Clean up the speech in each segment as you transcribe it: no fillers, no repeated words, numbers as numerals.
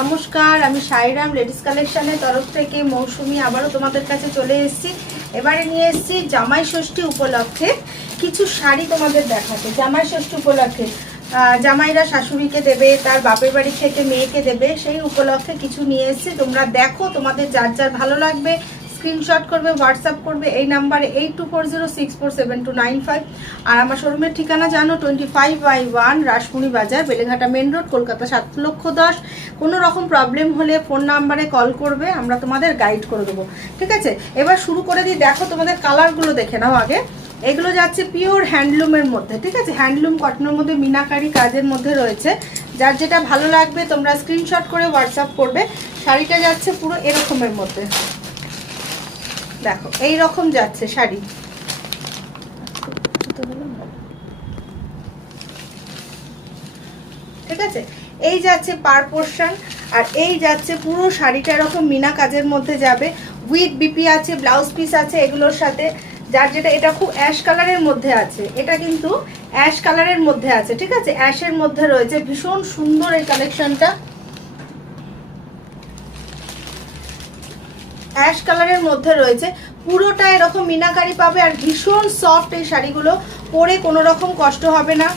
নমস্কার, আমি সাইরাম লেডিস কালেকশনের তরফ থেকে মৌসুমি আবারও তোমাদের কাছে চলে এসেছি। এবারে নিয়ে এসেছি জামাই ষষ্ঠী উপলক্ষে কিছু শাড়ি তোমাদের দেখাতে। জামাই ষষ্ঠী উপলক্ষে জামাইরা শাশুড়িকে দেবে, তার বাপের বাড়ি থেকে মেয়েকে দেবে, সেই উপলক্ষে কিছু নিয়ে এসেছি। তোমরা দেখো, তোমাদের যার যার ভালো লাগবে স্ক্রিনশট করবে, হোয়াটসঅ্যাপ করবে এই নাম্বারে 8240647295। আর আমার শোরুমের ঠিকানা জানো, 25/1 রাসমণি বাজার, বেলেঘাটা মেন রোড, কলকাতা 7,10,000। কোনো রকম প্রবলেম হলে ফোন নাম্বারে কল করবে, আমরা তোমাদের গাইড করে দেবো। ঠিক আছে, এবার শুরু করে দিই। দেখো, তোমাদের কালারগুলো দেখে নাও আগে। এগুলো যাচ্ছে পিওর হ্যান্ডলুমের মধ্যে। ঠিক আছে, হ্যান্ডলুম কটনের মধ্যে মিনাকারি কাজের মধ্যে রয়েছে। যার যেটা ভালো লাগবে তোমরা স্ক্রিনশট করে হোয়াটসঅ্যাপ করবে। শাড়িটা যাচ্ছে পুরো এরকমের মধ্যে, দেখো এই রকম যাচ্ছে শাড়ি। ঠিক আছে, এই যাচ্ছে পার পোর্শন, আর এই যাচ্ছে পুরো শাড়িটা এরকম মিনা কাজের মধ্যে যাবে। উইথ বিপি আছে, ব্লাউজ পিস আছে এগুলোর সাথে। যার যেটা, এটা খুব অ্যাশ কালারের মধ্যে আছে, এটা কিন্তু অ্যাশ কালারের মধ্যে আছে। ঠিক আছে, অ্যাশের মধ্যে রয়েছে, ভীষণ সুন্দর এই কালেকশনটা। অ্যাশ কালারের মধ্যে রয়েছে, পুরোটা এরকম মিনাকারি পাবে, আর ভীষণ সফট এই শাড়িগুলো, পরে কোনো রকম কষ্ট হবে না।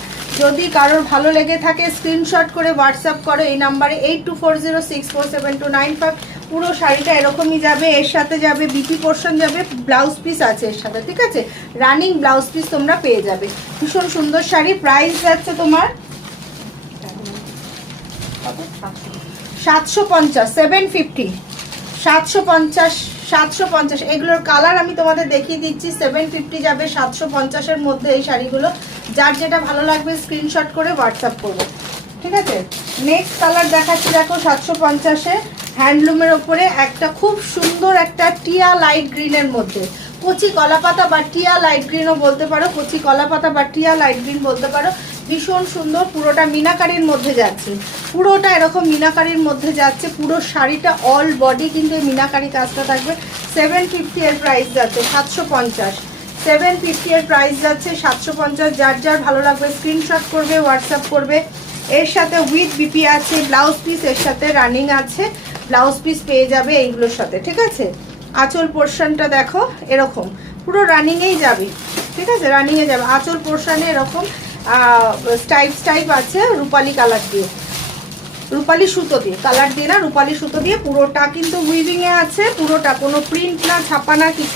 যদি কারোর ভালো লেগে থাকে স্ক্রিনশট করে হোয়াটসঅ্যাপ করো এই নাম্বারে 8240647295। পুরো শাড়িটা এরকমই যাবে, এর সাথে যাবে বিপি পোর্শন যাবে, ব্লাউজ পিস আছে এর সাথে। ঠিক আছে, রানিং ব্লাউজ পিস তোমরা পেয়ে যাবে। ভীষণ সুন্দর শাড়ি। প্রাইস যাচ্ছে তোমার 750, 750, 750। এগুলোর কালার আমি তোমাদের দেখিয়ে দিচ্ছি। 750 যাবে, 750-এর মধ্যে এই শাড়িগুলো। যার যেটা ভালো লাগবে স্ক্রিনশট করে হোয়াটসঅ্যাপ করবে। ঠিক আছে, নেক্সট কালার দেখাচ্ছি। দেখো 750-এ হ্যান্ডলুমের ওপরে একটা খুব সুন্দর একটা টিয়া লাইট গ্রিনের মধ্যে, কচি কলাপাতা বা টিয়া লাইট গ্রিনও বলতে পারো, কচি কলাপাতা বা টিয়া লাইট গ্রিন বলতে পারো। ভীষণ সুন্দর, পুরোটা মিনাকারির মধ্যে যাচ্ছে, পুরোটা এরকম মিনাকারির মধ্যে যাচ্ছে। পুরো শাড়িটা অল বডি কিন্তু এই মিনাকারি কাজটা থাকবে। 750 এর প্রাইস যাচ্ছে, 750। 750 এর প্রাইস যাচ্ছে 750। যার যার ভালো লাগবে স্ক্রিনশট করবে, হোয়াটসঅ্যাপ করবে। এর সাথে উইথ বিপি আছে, ব্লাউজ পিস এর সাথে রানিং আছে, ব্লাউজ পিস পেয়ে যাবে এইগুলোর সাথে। ঠিক আছে, আঁচল পোর্শনটা দেখো এরকম পুরো রানিংয়েই যাবে। ঠিক আছে, রানিংয়ে যাবে। আঁচল পোর্শনে এরকম স্টাইপ আছে রূপালি কালার দিয়ে, রূপালি সুতো দিয়ে, কালার দিয়ে না, রূপালি সুতো দিয়ে। পুরোটা কিন্তু উইভিংয়ে আছে, পুরোটা কোনো প্রিন্ট না, ছাপা না, কিছু না।